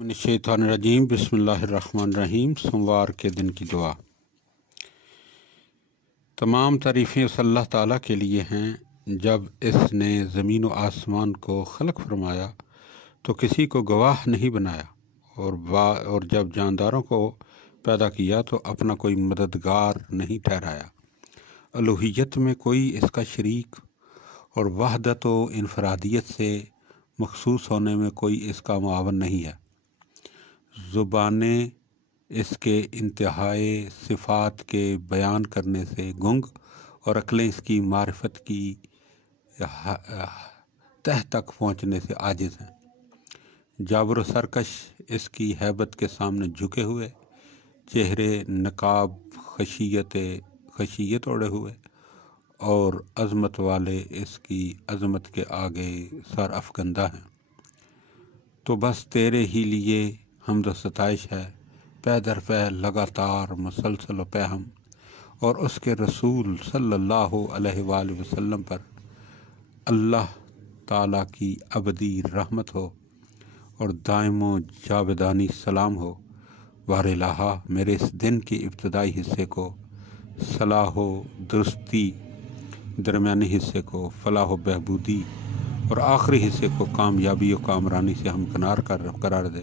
من الشیطان الرجیم بسم اللہ الرحمن الرحیم۔ سوموار کے دن کی دعا۔ تمام تعریفیں اس اللہ تعالیٰ کے لیے ہیں جب اس نے زمین و آسمان کو خلق فرمایا تو کسی کو گواہ نہیں بنایا، اور جب جانداروں کو پیدا کیا تو اپنا کوئی مددگار نہیں ٹھہرایا۔ الوہیت میں کوئی اس کا شریک اور وحدت و انفرادیت سے مخصوص ہونے میں کوئی اس کا معاون نہیں ہے۔ زبانیں اس کے انتہائی صفات کے بیان کرنے سے گنگ اور عقلیں اس کی معرفت کی تہ تک پہنچنے سے عاجز ہیں۔ جابر و سرکش اس کی ہیبت کے سامنے جھکے ہوئے، چہرے نقاب خشیت اوڑے ہوئے، اور عظمت والے اس کی عظمت کے آگے سر افکندہ ہیں۔ تو بس تیرے ہی لیے حمد و ستائش ہے، پے در پے لگاتار مسلسل و پیہم، اور اس کے رسول صلی اللہ علیہ وآلہ وسلم پر اللہ تعالیٰ کی ابدی رحمت ہو اور دائم و جاودانی سلام ہو۔ بار الہ، میرے اس دن کے ابتدائی حصے کو صلاح و درستی، درمیانی حصے کو فلاح و بہبودی، اور آخری حصے کو کامیابی و کامرانی سے ہمکنار قرار دے،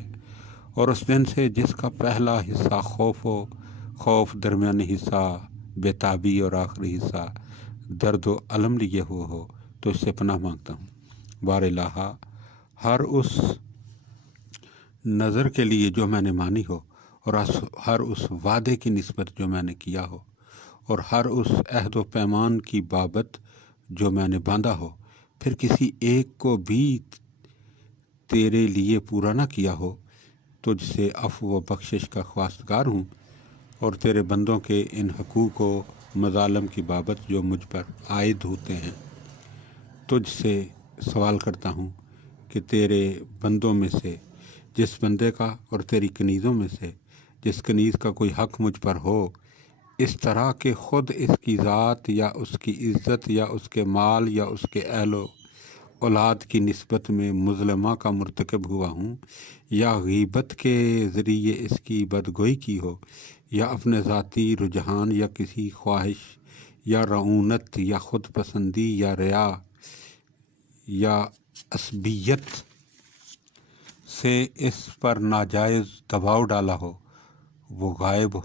اور اس دن سے جس کا پہلا حصہ خوف، درمیانی حصہ بے-تابی اور آخری حصہ درد و الم لیے ہوئے ہو، تو اس سے پناہ مانگتا ہوں۔ بار الہ، ہر اس نظر کے لیے جو میں نے مانی ہو، اور ہر اس وعدے کی نسبت جو میں نے کیا ہو، اور ہر اس عہد و پیمان کی بابت جو میں نے باندھا ہو، پھر کسی ایک کو بھی تیرے لیے پورا نہ کیا ہو، تجھ سے عفو و بخشش کا خواستگار ہوں، اور تیرے بندوں کے ان حقوق و مظالم کی بابت جو مجھ پر عائد ہوتے ہیں، تجھ سے سوال کرتا ہوں کہ تیرے بندوں میں سے جس بندے کا اور تیری کنیزوں میں سے جس کنیز کا کوئی حق مجھ پر ہو، اس طرح کہ خود اس کی ذات یا اس کی عزت یا اس کے مال یا اس کے اہل و اولاد کی نسبت میں مظلمہ کا مرتکب ہوا ہوں، یا غیبت کے ذریعے اس کی بدگوئی کی ہو، یا اپنے ذاتی رجحان یا کسی خواہش یا رعونت یا خود پسندی یا ریا یا عصبیت سے اس پر ناجائز دباؤ ڈالا ہو، وہ غائب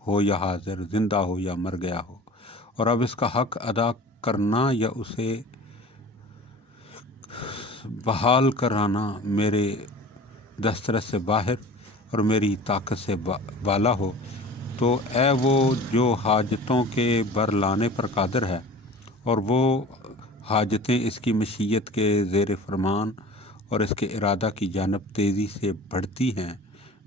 ہو یا حاضر، زندہ ہو یا مر گیا ہو، اور اب اس کا حق ادا کرنا یا اسے بحال کرانا میرے دسترس سے باہر اور میری طاقت سے بالا ہو، تو اے وہ جو حاجتوں کے برلانے پر قادر ہے، اور وہ حاجتیں اس کی مشیت کے زیر فرمان اور اس کے ارادہ کی جانب تیزی سے بڑھتی ہیں،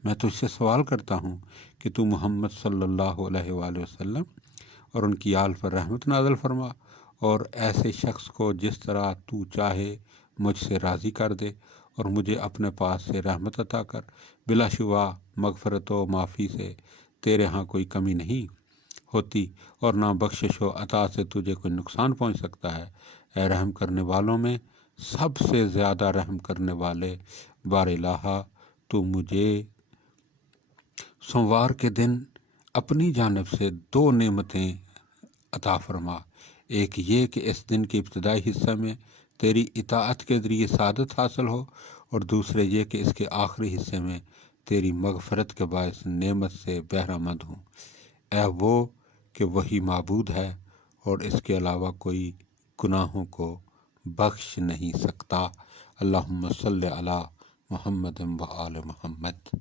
میں تجھ سے سوال کرتا ہوں کہ تو محمد صلی اللہ علیہ وآلہ وسلم اور ان کی آل پر رحمت نازل فرما، اور ایسے شخص کو جس طرح تو چاہے مجھ سے راضی کر دے، اور مجھے اپنے پاس سے رحمت عطا کر۔ بلا شبہ مغفرت و معافی سے تیرے ہاں کوئی کمی نہیں ہوتی، اور نہ بخشش و عطا سے تجھے کوئی نقصان پہنچ سکتا ہے۔ اے رحم کرنے والوں میں سب سے زیادہ رحم کرنے والے، بار الہ، تو مجھے سوموار کے دن اپنی جانب سے 2 نعمتیں عطا فرما، ایک یہ کہ اس دن کے ابتدائی حصہ میں تیری اطاعت کے ذریعے سعادت حاصل ہو، اور دوسرے یہ کہ اس کے آخری حصے میں تیری مغفرت کے باعث نعمت سے بہرہ مند ہوں۔ اے وہ کہ وہی معبود ہے اور اس کے علاوہ کوئی گناہوں کو بخش نہیں سکتا۔ اللہم صلی علی محمد و آل محمد۔